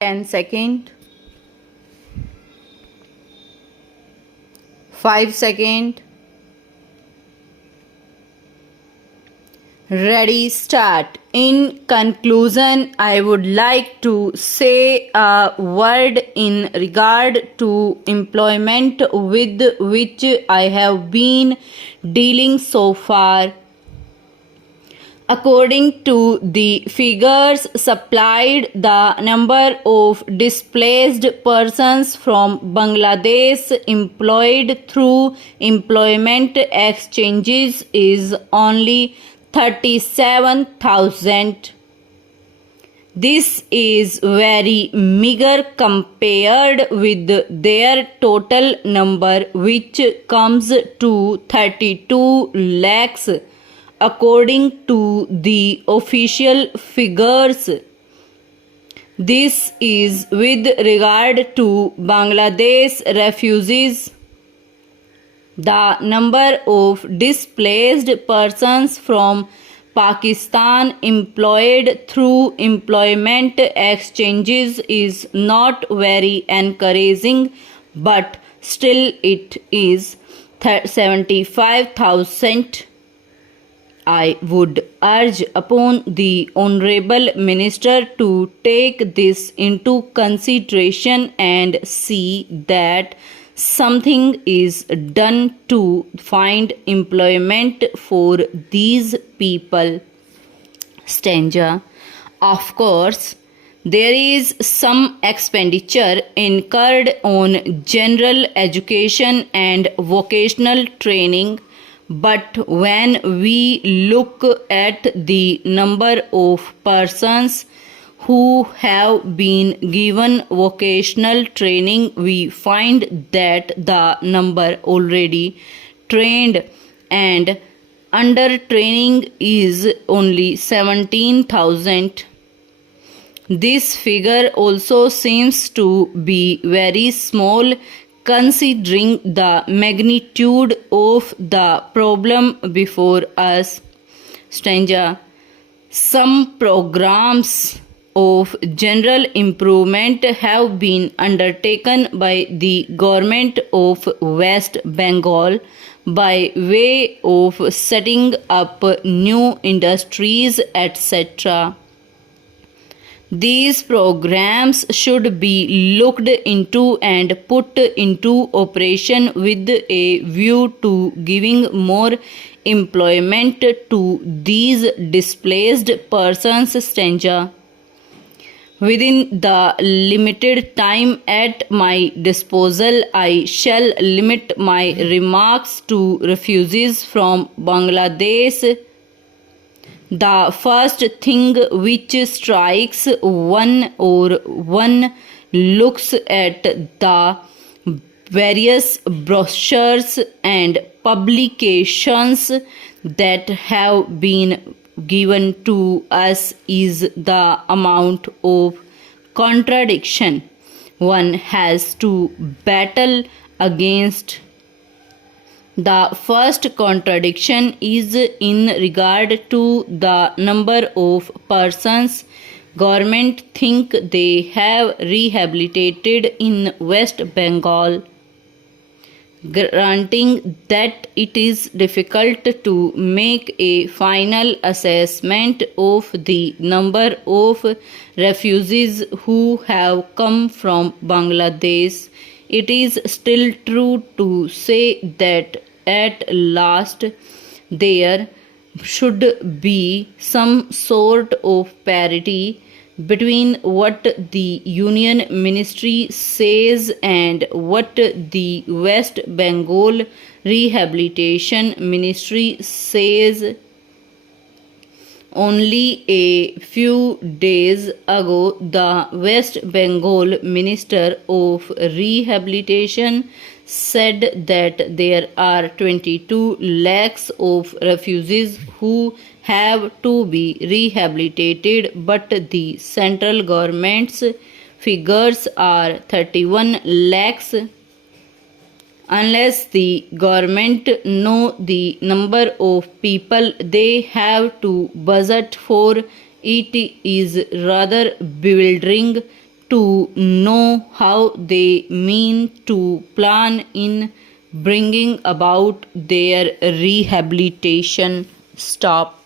10 second, 5 second. Ready, start. In conclusion, I would like to say a word in regard to employment with which I have been dealing so far. According to the figures supplied, the number of displaced persons from Bangladesh employed through employment exchanges is only 37,000. This is very meager compared with their total number, which comes to 32 lakhs according to the official figures. This is with regard to Bangladesh refugees. The number of displaced persons from Pakistan employed through employment exchanges is not very encouraging, but still it is 75,000. I would urge upon the Honorable Minister to take this into consideration and see that something is done to find employment for these people. Stanza. Of course, there is some expenditure incurred on general education and vocational training, but when we look at the number of persons who have been given vocational training, we find that the number already trained and under training is only 17,000. This figure also seems to be very small considering the magnitude of the problem before us. Stanza. Some programs of general improvement have been undertaken by the government of West Bengal by way of setting up new industries, etc. These programs should be looked into and put into operation with a view to giving more employment to these displaced persons. Stanza. Within the limited time at my disposal, I shall limit my remarks to refugees from Bangladesh. The first thing which strikes one or one looks at the various brochures and publications that have been given to us is the amount of contradiction one has to battle against. The first contradiction is in regard to the number of persons government think they have rehabilitated in West Bengal. Granting that it is difficult to make a final assessment of the number of refugees who have come from Bangladesh, it is still true to say that at last there should be some sort of parity between what the Union Ministry says and what the West Bengal Rehabilitation Ministry says. Only a few days ago, the West Bengal Minister of Rehabilitation said that there are 22 lakhs of refugees who have to be rehabilitated, but the central government's figures are 31 lakhs. Unless the government know the number of people they have to budget for, it is rather bewildering to know how they mean to plan in bringing about their rehabilitation. Stop.